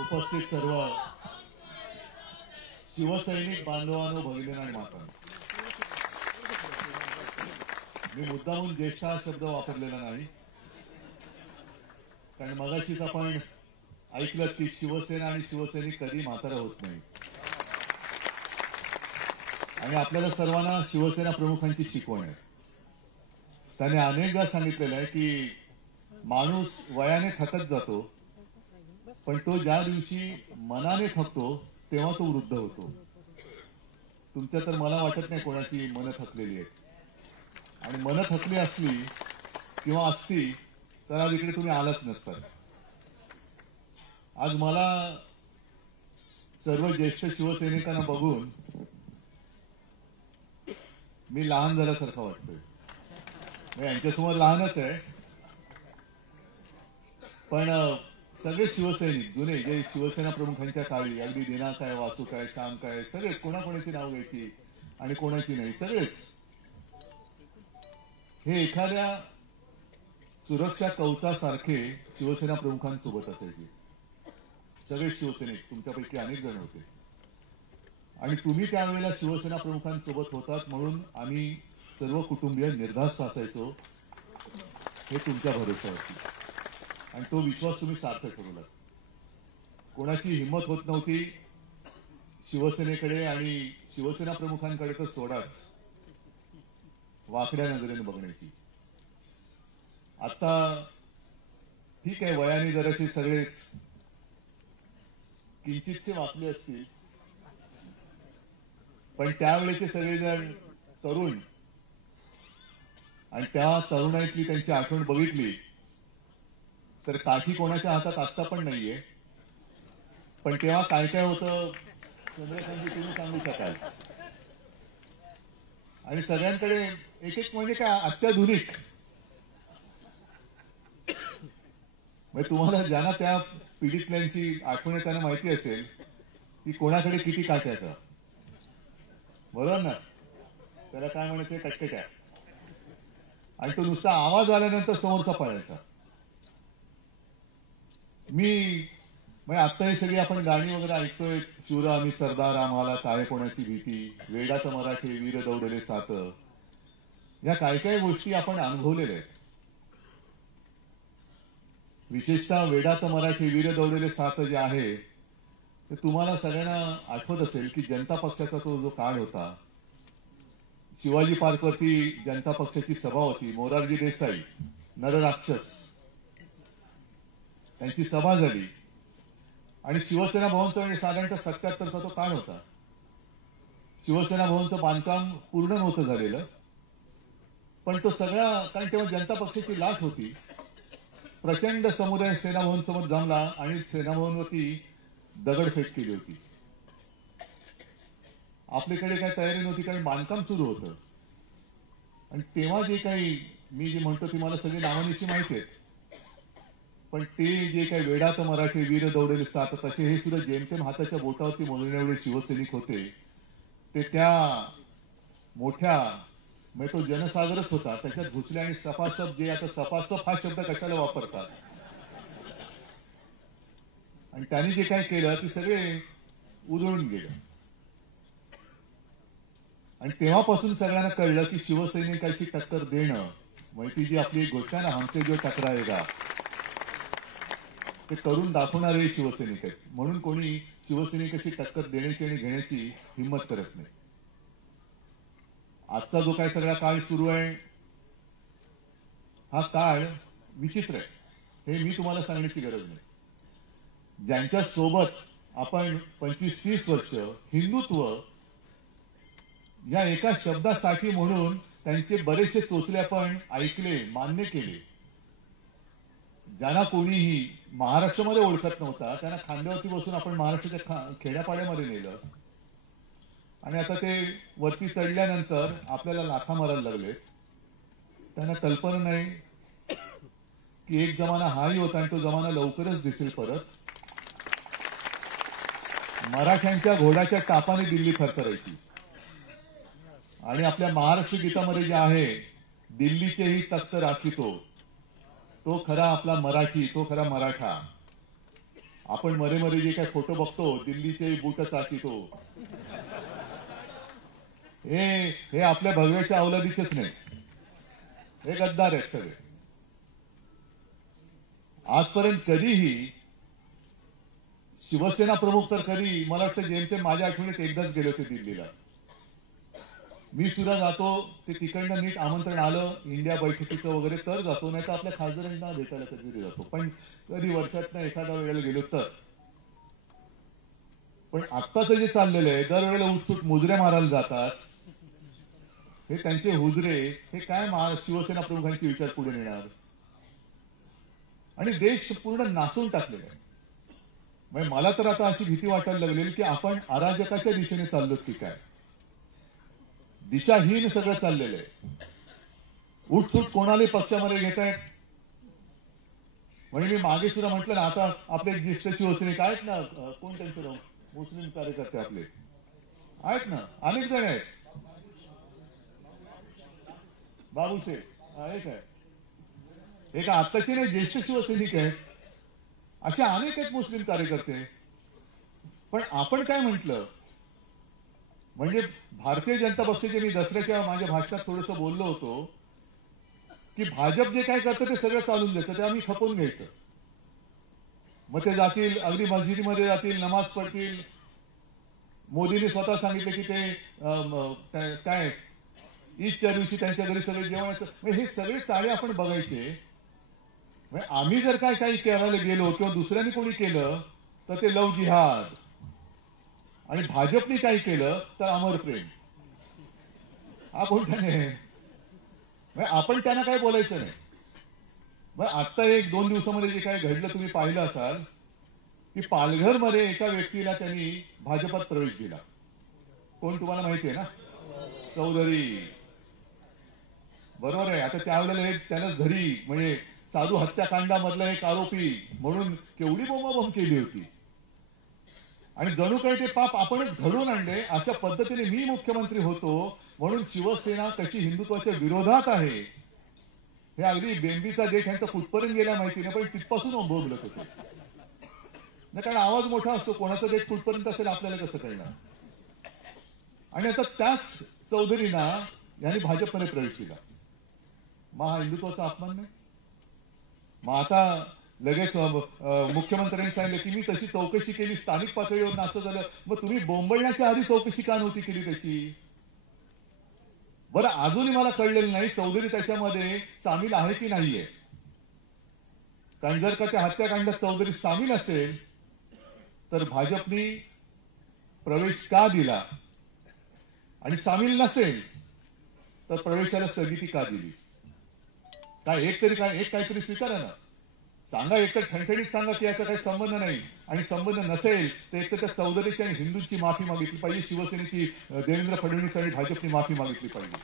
उपस्थित सर्व शिवसैनिक बांधवांनो, भगिनींनो आणि मातांनो, मी मुद्दामून ज्येष्ठ हा शब्द वापरलेला नाही, कारण मगाशीच आपण ऐकलं की शिवसेना आणि शिवसैनिक कधी म्हातारा होत नाही. आणि आपल्याला सर्वांना शिवसेना प्रमुखांची शिकवण आहे. त्याने अनेकदा सांगितलेलं आहे की माणूस वयाने थकत जातो, पण तो ज्या दिवशी मनाने थकतो तेव्हा तो वृद्ध होतो. तुमच्या तर मला वाटत नाही कोणाची मनं थकलेली आहेत. आणि मनं थकली असली किंवा असती तर आज इकडे तुम्ही आलाच नसतात. आज मला सर्व ज्येष्ठ शिवसैनिकांना बघून मी लहान झाल्यासारखं वाटतोय. मी यांच्यासमोर लहानच आहे, पण सगळे शिवसैनिक जुने जे शिवसेना प्रमुखांच्या काळी अगदी दिना काय, वासू काय, श्याम काय, सगळेच कोणाकोणाची नाव घ्यायची आणि कोणाची नाही, सगळेच हे एखाद्या सुरक्षा कवचासारखे शिवसेना प्रमुखांसोबत असायचे. सगळे शिवसैनिक, तुमच्यापैकी अनेक जण होते आणि तुम्ही त्यावेळेला शिवसेना प्रमुखांसोबत होतात म्हणून आम्ही सर्व कुटुंबीय निर्धास्त असायचो, हे तुमच्या भरोश्यावरती. आणि तो विश्वास तुम्ही सार्थ ठरवलात. कोणाची हिंमत होत नव्हती शिवसेनेकडे आणि शिवसेना प्रमुखांकडे तर सोडाच, वाकड्या नजरेने बघण्याची. आता ठीक आहे, वयाने जरासे सगळेच किंचितचे वाकले असतील, पण त्यावेळेचे सगळेजण तरुण आणि त्या तरुणाईतली त्यांची आठवण बघितली तर काठी कोणाच्या हातात आत्ता पण नाहीये, पण तेव्हा काय काय होतं चंद्रकांतजी तुम्ही सांगू शकाल. आणि सगळ्यांकडे एक एक म्हणजे काय अत्याधुनिक, म्हणजे तुम्हाला ज्यांना त्या पिढीतल्यांची आठवण त्यांना माहिती असेल की कोणाकडे किती काट्याचं, बरोबर ना, त्याला काय म्हणायचं कटकट्या, आणि तो नुसता आवाज आल्यानंतर समोरचा पळायचा. मी म्हणजे आता हे सगळी आपण गाणी वगैरे ऐकतोय, शूर आम्ही सरदार आम्हाला काय कोणाची भीती, वेडात मराठे वीर दौडले सात, या काय काय गोष्टी आपण अनुभवलेल्या आहेत. विशेषतः वेडात मराठे वीर दौडले सात जे आहे ते तुम्हाला सगळ्यांना आठवत असेल की जनता पक्षाचा तो जो काळ होता, शिवाजी पार्कवरती जनता पक्षाची सभा होती, मोरारजी देसाई नरराक्षस त्यांची सभा झाली आणि शिवसेना भवनचा साधारणतः 77चा तो काळ होता. शिवसेना भवनचं बांधकाम पूर्ण नव्हतं झालेलं, पण तो सगळा, कारण तेव्हा जनता पक्षाची लाट होती, प्रचंड समुदाय सेना भवन समोर जमला आणि सेना भवनवरती दगडफेक केली होती. आपल्याकडे काय तयारी नव्हती कारण बांधकाम सुरू होतं. आणि तेव्हा जे काही मी जे म्हणतो ती मला सगळी नावानिशी माहिती आहेत, पण ते जे काही वेडात मराठे वीर दौडले सात तसे हे सुद्धा जेमतेम हाताच्या बोटावरती मोजणे एवढे शिवसैनिक होते. ते त्या मोठ्या म्हणजे तो जनसागरच होता, त्याच्यात घुसले आणि सपासप, जे आता सपासप हा शब्द कशाला वापरतात, आणि त्यांनी जे काय केलं ते सगळे उधळून गेलं. आणि तेव्हापासून सगळ्यांना कळलं की शिवसैनिकाची टक्कर देणं म्हणजे ती जी आपली गोष्ट आहे ना, हमसे जो टकराएगा, ते करून दाखवणारे शिवसैनिक आहेत. म्हणून कोणी शिवसैनिकाची टक्कर देण्याची आणि घेण्याची हिंमत करत नाही. आजचा जो काय सगळा काळ सुरू आहे हा काळ विचित्र आहे, हे मी तुम्हाला सांगण्याची गरज नाही. ज्यांच्या सोबत आपण 25-30 वर्ष हिंदुत्व या एका शब्दासाठी म्हणून त्यांचे बरेचसे चोचले आपण ऐकले, मान्य केले. ज्यांना कोणीही महाराष्ट्रामध्ये ओळखत नव्हता त्यांना खांद्यावरती बसून आपण महाराष्ट्राच्या खेड्यापाड्यामध्ये नेलं, आणि आता ते वरती चढल्यानंतर आपल्याला लाथा मारायला लागले. त्यांना कल्पना नाही की एक जमाना हाही होता आणि तो जमाना लवकरच दिसेल परत. मराठ्यांच्या घोड्याच्या टापाने दिल्ली थरथरायची, आणि आपल्या महाराष्ट्र गीतामध्ये जे आहे, दिल्लीचेही तख्त राखितो, तो खरा आपला मराठी, तो खरा मराठा. आपण मध्ये मध्ये जे काय फोटो बघतो दिल्लीचे बूट चाकितो, हे आपल्या भगव्याच्या अवलादीचेच नाही, हे गद्दार आहेत सगळे. आजपर्यंत कधीही शिवसेना प्रमुख तर कधी, मला वाटतं जेमतेम माझ्या आठवणीत एकदाच गेले होते दिल्लीला. मी सुद्धा जातो, ते तिकडनं नीट आमंत्रण आलं इंडिया बैठकीचं वगैरे तर जातो, नाही तर आपल्या खासदारांना भेटायला कधी जातो, पण कधी वर्षातनं एखाद्या वेळेला गेलो तर. पण आत्ताचं जे चाललेलं आहे, दरवेळेला उत्सुक मुजरे मारायला जातात, हे त्यांचे हुजरे हे काय शिवसेना प्रमुखांचे विचार पुढे नेणार, आणि देश पूर्ण नासून टाकलेला आहे. म्हणजे मला तर आता अशी भीती वाटायला लागलेली की आपण अराजकाच्या दिशेने चाललो की काय, दिशाहीन सगळं चाललेलं आहे. उठसूट कोणालाही पक्षामध्ये घेत आहेत. म्हणजे मी मागे सुद्धा म्हटलं ना, आता आपले ज्येष्ठ शिवसैनिक आहेत ना, कोण त्यांचं नाव, मुस्लिम कार्यकर्ते आपले आहेत ना, अनेक जण आहेत, बाबूचे एक आहे, एका आत्ताचे नाही ज्येष्ठ शिवसैनिक आहेत, असे अनेक आहेत मुस्लिम कार्यकर्ते. पण आपण काय म्हटलं, म्हणजे भारतीय जनता पक्षाचे, मी दसऱ्याच्या माझ्या भाषणात थोडंसं बोललो होतो की भाजप जे काय करतं ते सगळं चालून द्यायचं, ते आम्ही खपवून घ्यायचं. मग ते जातील अगदी मस्जिदीमध्ये जातील, नमाज पढतील. मोदींनी स्वतः सांगितलं की ते काय ईदच्या दिवशी त्यांच्या घरी सगळे जेवणाचं, हे सगळे ताळे आपण बघायचे. आम्ही जर काय काही करायला गेलो किंवा दुसऱ्यांनी कोणी केलं तर ते लव जिहाद, आणि भाजपने काही केलं तर अमर प्रेम. हा कोणता नाही, आपण त्यांना काय बोलायचं नाही. मग आता 1-2 दिवसामध्ये जे काय घडलं तुम्ही पाहिलं असाल की पालघरमध्ये एका व्यक्तीला त्यांनी भाजपात प्रवेश दिला. कोण तुम्हाला माहिती आहे ना, चौधरी, बरोबर आहे. आता त्यावेळेला त्याला झरी, म्हणजे साधू हत्याकांडामधला एक आरोपी म्हणून केवढी बोंबाबोंब केली होती, आणि जणू काही ते पाप आपणच घडवून आणले. अशा पद्धतीने मी मुख्यमंत्री होतो म्हणून शिवसेना कशी हिंदुत्वाच्या विरोधात आहे हे अगदी बेंबीचा देश यांचा कुठपर्यंत गेला माहिती नाही, पण तिथपासून बोलत होते नाही, कारण आवाज मोठा असतो, कोणाचा देश कुठपर्यंत असेल आपल्याला कसं कळणार. आणि आता त्याच चौधरींना यांनी भाजपमध्ये प्रवेश केला. मग हा हिंदुत्वाचा अपमान नाही. मग आता लगेच मुख्यमंत्र्यांनी सांगितलं की मी तशी चौकशी केली स्थानिक पातळीवर, असं झालं. मग तुम्ही बोंबलण्याच्या आधी चौकशी का नव्हती केली त्याची? बरं, अजूनही मला कळलेलं नाही चौधरी त्याच्यामध्ये सामील आहे की नाहीये. कारण जर का त्या हत्याकांडात चौधरी सामील असेल तर भाजपने प्रवेश का दिला, आणि सामील नसेल तर प्रवेशाला स्थगिती का दिली? काय एक काहीतरी स्वीकारा ना, सांगा, एकतर ठणठणीत सांगा की याचा काही संबंध नाही, आणि संबंध नसेल तर एकतर त्या चौधरीची आणि हिंदूंची माफी मागितली पाहिजे, शिवसेनेची, देवेंद्र फडणवीस आणि भाजपने माफी मागितली पाहिजे.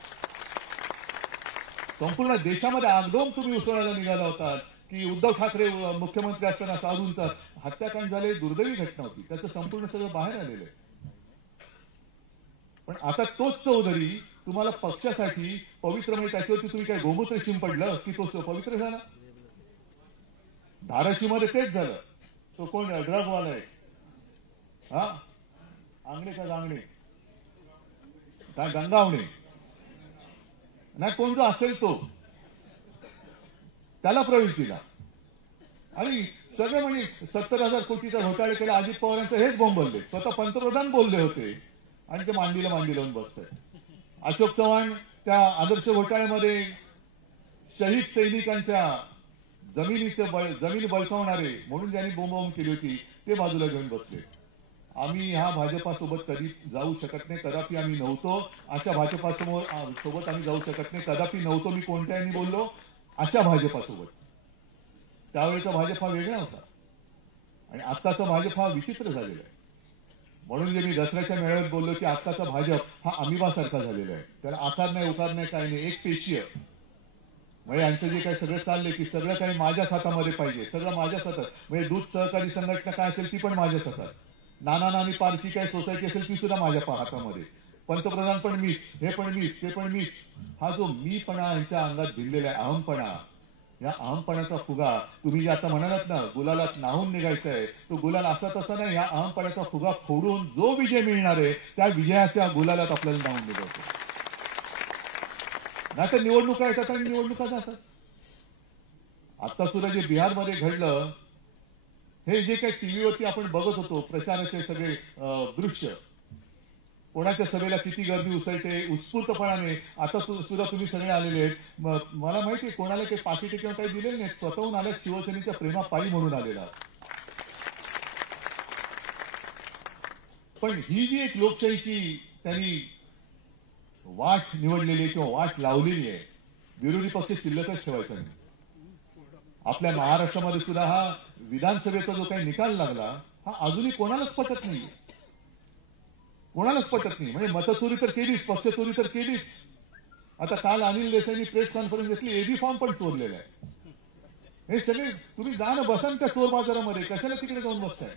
संपूर्ण देशामध्ये आगडोम तुम्ही उसळायला निघाला होता की उद्धव ठाकरे मुख्यमंत्री असताना साधूंचा हत्याकांड झाले, दुर्दैवी घटना होती, त्याचं संपूर्ण सगळं बाहेर आलेलं आहे. पण आता तोच चौधरी तुम्हाला पक्षासाठी पवित्र, म्हणजे त्याच्यावरती तुम्ही काय गोमूत्र शिंपडलं की तो पवित्र झाला? धाराशिवमध्ये तेच झालं. तो कोण ड्रगवाला आहे, हा, आंगणे का गांगणे, काय गंगावणे नाही, कोण जो असेल तो, त्याला प्रवेश दिला. आणि सगळं म्हणजे 70,000 कोटीचा घोटाळे केला. अजित पवारांचं हेच बोंबलले, स्वतः पंतप्रधान बोलले होते आणि ते मांडीला मांडी लावून बसतात. अशोक चव्हाण त्या आदर्श घोटाळ्यामध्ये शहीद सैनिकांच्या जमीन बळकावणारे म्हणून ज्यांनी बोंबाबोंब केली होती ते बाजूला घेऊन बसले. आम्ही ह्या भाजपासोबत कधी जाऊ शकत नाही, कदापि आम्ही नव्हतो. अशा भाजपासोबत आम्ही जाऊ शकत नाही, कदापि नव्हतो. मी कोणत्याही बोललो अशा भाजपासोबत. त्यावेळेचा भाजप हा वेगळा होता आणि आत्ताचा भाजप हा विचित्र झालेला आहे. म्हणून जे मी दसऱ्याच्या मेळाव्यात बोललो की आत्ताचा भाजप हा अमिबासारखा झालेला आहे, त्याला आकार नाही, उकार नाही, काही नाही, एक पेशीय. म्हणजे यांचं जे काही सगळं चाललंय की सगळं काही माझ्याच हातामध्ये पाहिजे, सगळं माझ्याच हातात. म्हणजे दूध सहकारी संघटना काय असेल ती पण माझ्याच हातात, नानी पारची काय सोसायटी असेल ती सुद्धा माझ्या हातामध्ये, पंतप्रधान पण मीच, हे पण मीच, ते पण मीच. हा जो मीपणा यांच्या अंगात भिनलेला आहे, अहमपणा, या अहमपणाचा फुगा तुम्ही जे आता म्हणालात ना, गुलालात नाहून निघायचं आहे, तो गुलाल असा तसा नाही. या अहमपणाचा फुगा फोडून जो विजय मिळणार आहे त्या विजयाच्या गुलालात आपल्याला नाहून निघायचं. नाही तर निवडणुका येतात आणि निवडणुका जातात. आता सुद्धा जे बिहारमध्ये घडलं, हे जे काही टीव्हीवरती आपण बघत होतो प्रचाराचे सगळे दृश्य, कोणाच्या सभेला किती गर्दी उसळते उत्स्फूर्तपणाने. आता सुद्धा तुम्ही सगळे आलेले आहेत. मला माहिती आहे कोणाला काही पाकिटे किंवा काही दिलेले नाही, स्वतःहून आल्या शिवसेनेच्या प्रेमापायी म्हणून आलेला. पण ही जी एक लोकशाहीची त्यांनी वाट निवडलेली किंवा वाट लावलेली आहे, विरोधी पक्ष शिल्लकच ठेवायचा नाही. आपल्या महाराष्ट्रामध्ये सुद्धा हा विधानसभेचा जो काही निकाल लागला, हा अजूनही कोणालाच पटत नाही. कोणालाच पटत नाही. म्हणजे मतचोरी तर केलीच, पक्ष चोरी तर केलीच. आता काल अनिल देसाईंनी प्रेस कॉन्फरन्स घेतली, एबी फॉर्म पण चोरलेला आहे. हे सगळे तुम्ही जा ना, बसा त्या चोर बाजारामध्ये, कशाला तिकडे जाऊन बसताय.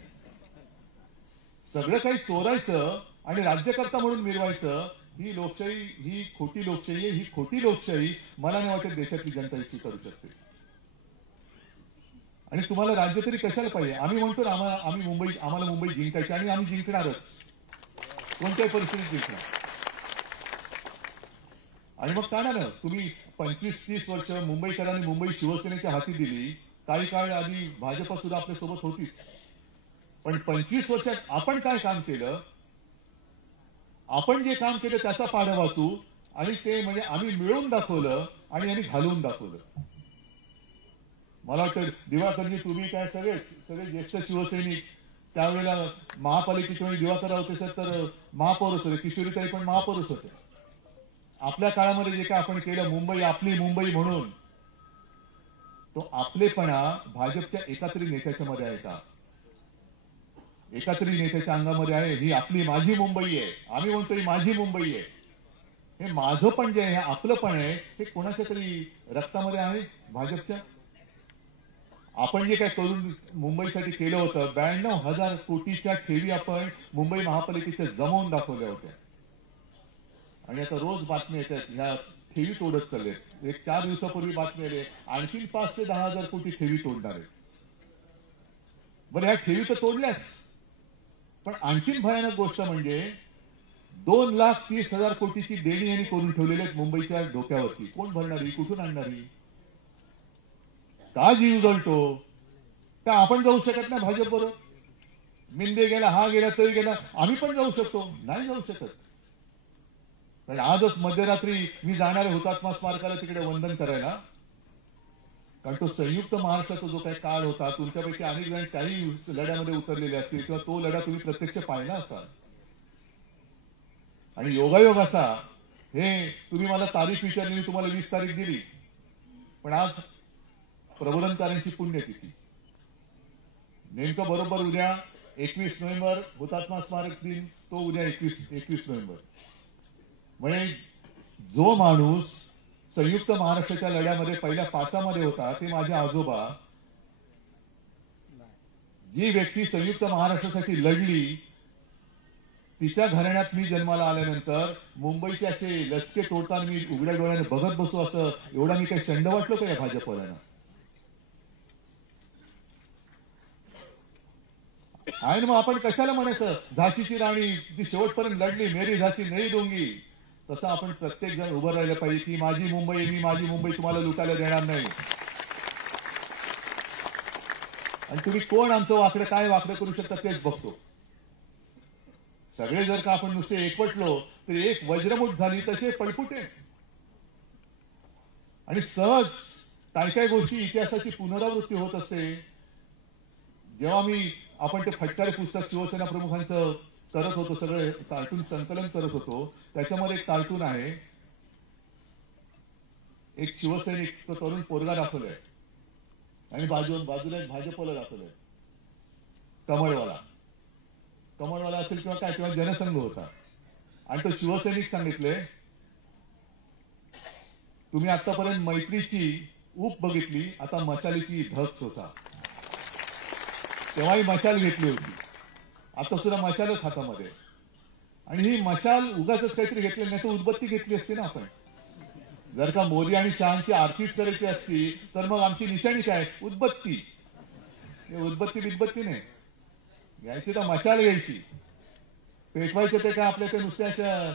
सगळं काही चोरायचं आणि राज्यकर्ता म्हणून मिरवायचं, ही लोकशाही, ही खोटी लोकशाही आहे. ही खोटी लोकशाही मला नाही वाटत देशातली जनता ही स्वीकारू शकते. आणि तुम्हाला राज्य तरी कशाला पाहिजे. आम्ही म्हणतो ना, आम्हाला मुंबई जिंकायची आणि आम्ही जिंकणारच, कोणत्याही परिस्थितीत जिंकणार. आणि मग काय ना, तुम्ही 25-30 वर्ष मुंबईकरांनी मुंबई शिवसेनेच्या हाती दिली. काही काळ आधी भाजप सुद्धा आपल्यासोबत होतीच. पण 25 वर्षात आपण काय काम केलं, आपण जे काम केलं त्याचा पाढा वाचू, आणि ते म्हणजे आम्ही मिळवून दाखवलं आणि यांनी घालवून दाखवलं. मला वाटतं दिवाकरजी, तुम्ही काय सगळे ज्येष्ठ शिवसैनिक, त्यावेळेला महापालिकेच्या वेळी दिवाकर होते सर, तर महापौरच होते. किशोरीताई पण महापौरच होते. आपल्या काळामध्ये जे काय आपण केलं, मुंबई आपली मुंबई म्हणून, तो आपलेपणा भाजपच्या एकातरी नेत्याच्या मध्ये आहे का? एकातरी नेत्याच्या अंगामध्ये आहे. ही आपली माझी मुंबई आहे. आम्ही म्हणतो ही माझी मुंबई आहे. हे माझं पण जे आहे, हे आपलं पण आहे, हे कोणाच्या तरी रक्तामध्ये आहे भाजपच्या. आपण जे काय करून मुंबईसाठी केलं होतं, 92,000 कोटीच्या ठेवी आपण मुंबई महापालिकेच्या जमवून दाखवल्या होत्या. आणि आता रोज बातमी येतात, ह्या ठेवी तोडत चाललेत. एक 4 दिवसापूर्वी बातमी आली, आणखी 5 ते 10,000 कोटी ठेवी तोडणार आहेत. बरं, ह्या ठेवी तर तोडल्याच, पण आणखीन भयानक गोष्ट म्हणजे 2,30,000 कोटीची देणी यांनी करून ठेवलेली आहेत मुंबईच्या डोक्यावरती. कोण भरणारी, कुठून आणणारी? का जीव जळतो? का आपण जाऊ शकत नाही भाजप बरोबर? मिंदे गेला, हा गेला, तरी गेला, आम्ही पण जाऊ शकतो? नाही जाऊ शकत. कारण आजच मध्यरात्री मी जाणार आहे हुतात्मा स्मारकाला तिकडे वंदन करायला. कारण तो संयुक्त महाराष्ट्राचा जो काही काळ होता, तुमच्यापैकी अनेक जण त्याही लढ्यामध्ये उतरलेले असतील किंवा तो लढा तुम्ही प्रत्यक्ष पाहिला असाल. आणि योगायोग असा, हे तुम्ही मला तारीख विचारली, मी तुम्हाला 20 तारीख दिली, पण आज प्रबोधनकारांची पुण्यतिथी. नेमकं बरोबर उद्या 21 नोव्हेंबर हुतात्मा स्मारक दिन, तो उद्या 21 नोव्हेंबर. म्हणजे जो माणूस संयुक्त महाराष्ट्राच्या लढ्यामध्ये पहिल्या 5मध्ये होता, ते माझे आजोबा. जी व्यक्ती संयुक्त महाराष्ट्रासाठी लढली, तिच्या घराण्यात मी जन्माला आल्यानंतर मुंबईचे असे लचके तोडताना मी उघड्या डोळ्याने बघत बसू, असं एवढा मी काही शंड वाटलो का या भाजपवाल्यांना? आहे ना. मग आपण कशाला म्हणायचं, झाशीची राणी ती शेवटपर्यंत लढली, मेरी झाशी नाही दोंगी. तसं आपण प्रत्येक जण उभं राहिलं पाहिजे की माझी मुंबई, मी माझी मुंबई तुम्हाला लुटायला देणार नाही. आणि तुम्ही कोण आमचं वाकडं, काय वाकडं करू शकता तेच बघतो. सगळे जर का आपण नुसते एकवटलो तर एक वज्रमुठ झाली तसे पळपुटे. आणि सहज काय काय गोष्टी इतिहासाची पुनरावृत्ती होत असते. जेव्हा आपण ते फटकारे पुस्तक शिवसेना प्रमुखांचं करत होतो, सगळे कार्टून संकलन करत होतो, त्याच्यामध्ये एक कार्टून आहे, एक शिवसैनिक, तो तरुण पोरगा दाखवलाय आणि बाजूला एक भाजपवाला दाखवलाय, कमळवाला असेल किंवा काय, किंवा जनसंघ होता. आणि तो शिवसैनिक सांगितले, तुम्ही आतापर्यंत मैत्रीची ऊप बघितली, आता मशालीची धस होता. तेव्हाही मशाल घेतली होती, आता सुद्धा मशालच हातामध्ये. आणि ही मशाल उगाच काहीतरी घेतली नाही तर उदबत्ती घेतली असते ना आपण. जर का मोदी आणि शहांची आरतीच करायची असती तर मग आमची निशाणी काय? उदबत्ती. उदबत्ती बिदबत्ती नाही घ्यायची, तर मशाल घ्यायची. पेटवायचं ते काय आपल्या ते नुसत्या अशा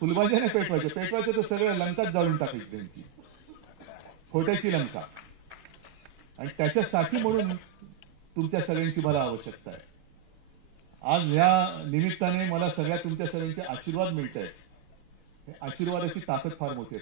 फुलबाज्या नाही पेटवायचं तर सगळं लंकाच जाळून टाकायची त्यांची, खोट्याची लंका. आणि त्याच्यासाठी म्हणून तुमच्या सगळ्यांची मला आवश्यकता आहे. आज ह्या निमित्ताने मला सगळ्या तुमच्या सगळ्यांचे आशीर्वाद मिळत आहेत. आशीर्वादाची ताकद फार मोठी आहे.